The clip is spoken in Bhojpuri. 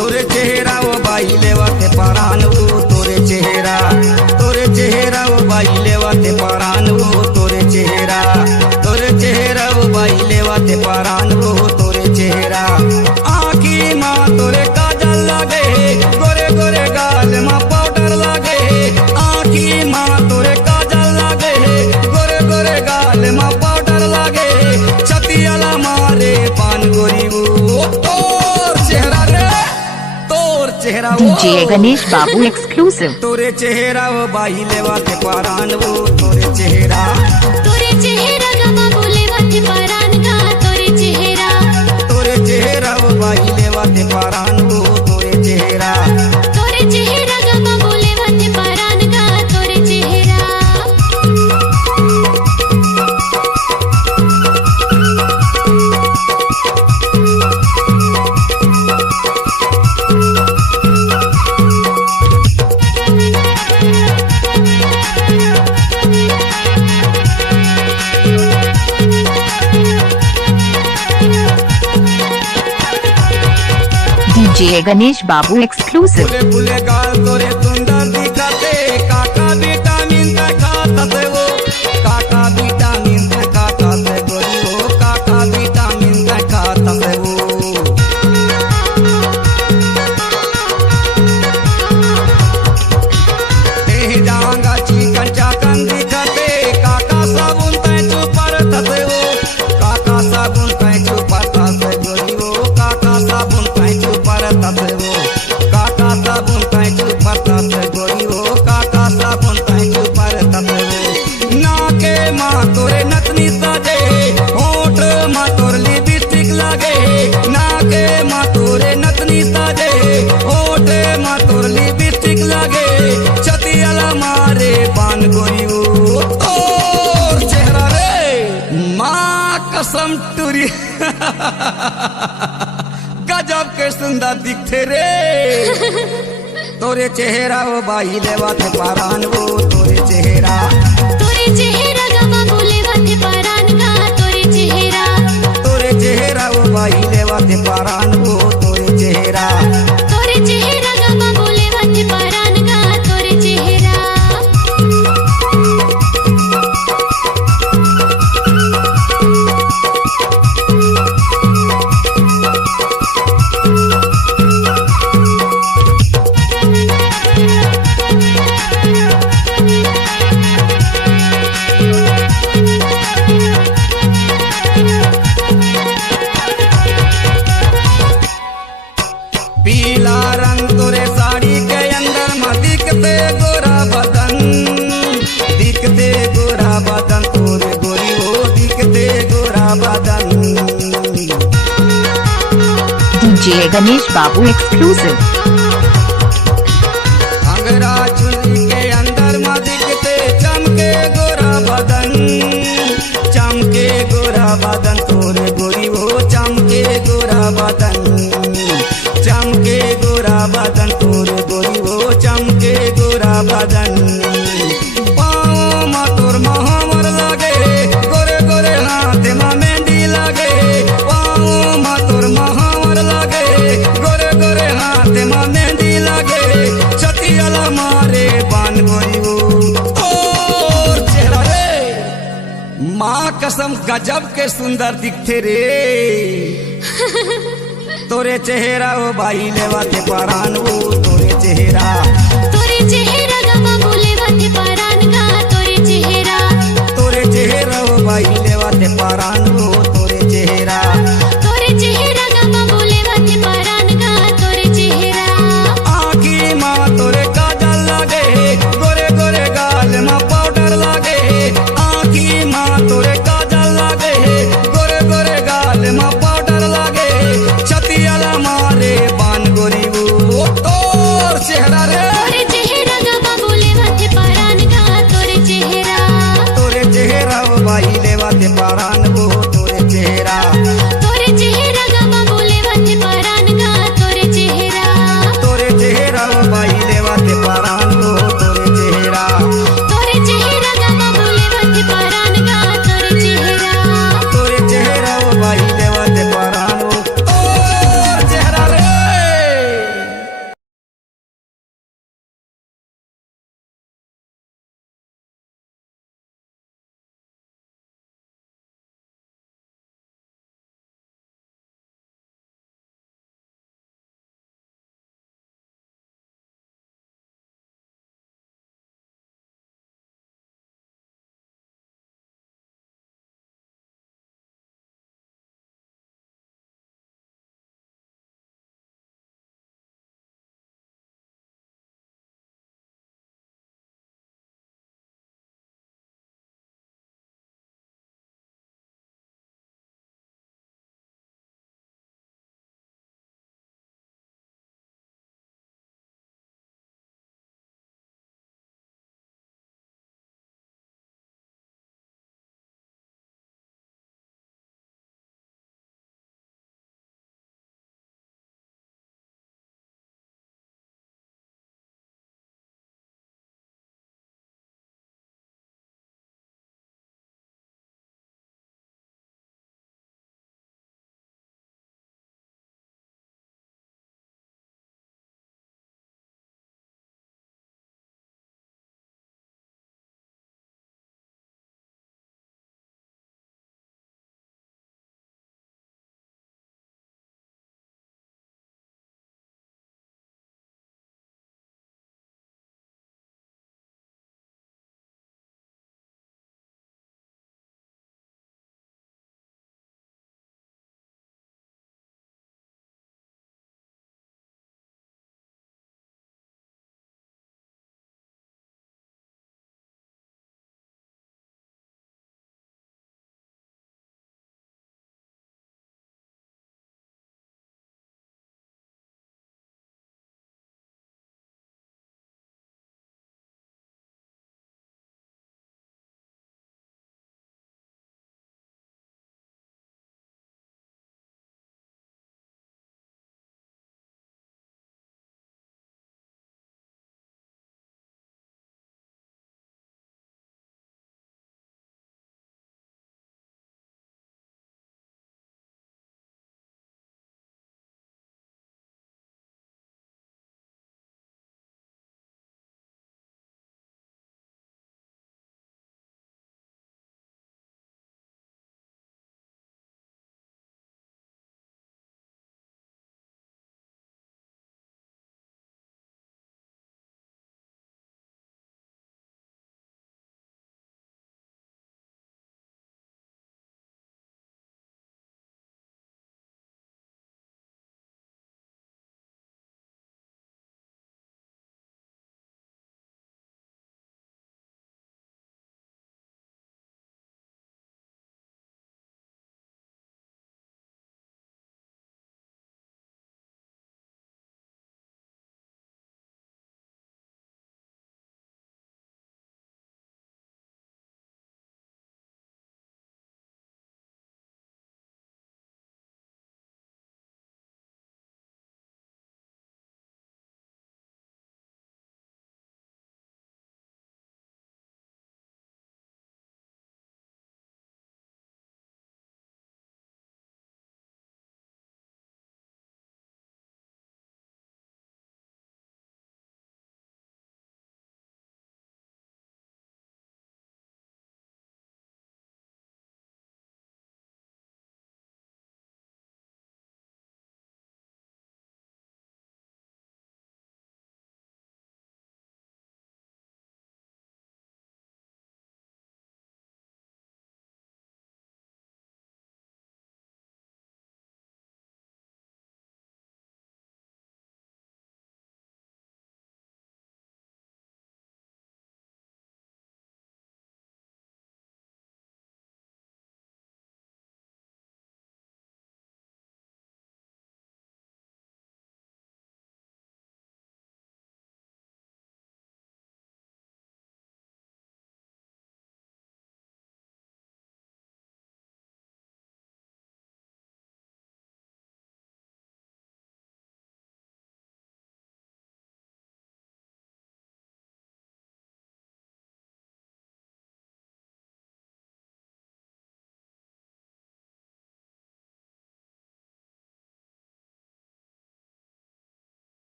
तोरे चेहरा वो बाई लेवाते परान वो तोरे चेहरा वो बाई लेवाते परान वो तोरे चेहरा वो बाई लेवाते परान वो तोरे चेहरा। आँखी माँ तोरे काजल लागे, गोरे गोरे गाल माँ पाउडर लागे। आँखी माँ तोरे काजल लागे, गोरे गोरे गाल माँ पाउडर लागे। छतियाला मारे पान गोरी वो तोर चेहरा रे, तोर चेहरा वो। डीजे गणेश बाबू एक्सक्लूसिव। तोरे चेहरा वो बाई लेवाते परान वो तोरे चेहरा गा बाबू लेवाते परान गा तोरे चेहरा वो बाई लेवाते परान वो तोरे चेहरा गा बाबू लेवाते परान गा तोरे चेहरा। डीजे गणेश बाबू एक्सक्लूसिव। फुले फुले गाल तोरे सुंदर दिखते, काका विटामिन से खाता से वो, काका विटामिन से खाता से गोरी वो, काका विटामिन से खाता से वो। जाऊंगा चिकन चाकन दिखते, काका साबुन तय चुपर थसे वो, काका साबुन तय चुपर थसे गोरी वो, काका साबुन तय चुपर थसे वो, काका साबुन तय चुपर थसे गोरी वो, काका साबुन तय चुपर थसे वो। नाके माँ तोरे नथनी सजे, होठ माँ तोर लिपस्टिक लागे। नाके माँ तोरे नथनी सजे, होठ माँ तोर लिपस्टिक लागे। छतियाला मारे पान गोरी वो तोर चेहरा रे, माँ कसम टूरी गजब के सुंदर दिखते रे। तोरे चेहरा वो बाई लेवाते परान वो तोरे चेहरा गा बाबू लेवाते परान गा तोरे चेहरा वो बाई लेवाते परान वो तोरे चेहरा गा बाबू लेवाते परान गा तोरे चेहरा। पीला रंग तोरे साड़ी के अंदर में दिखते गोरा बदन, दिखते गोरा बदन तोरे गोरी वो, दिखते गोरा बदन। डीजे गणेश बाबू एक्सक्लूसिव। अंगरा चुनरी के अंदर में दिखते चमके गोरा बदन, चमके गोरा बदन तोरे गोरी वो, चमके गोरा बदन, चमके गोरा बदन तोरे गोरी वो, चमके गोरा बदन। पाँव मा तोर महावर लागे, गोरे गोरे हाथ मा मेहंदी लागे। पाँव मा तोर महावर लागे, गोरे गोरे हाथ मा मेहंदी लागे। छतियाला मारे पान गोरी वो तोर चेहरा रे, माँ कसम गजब के सुंदर दिखते रे। तोरे चेहरा वो बाई लेवाते परान वो तोरे चेहरा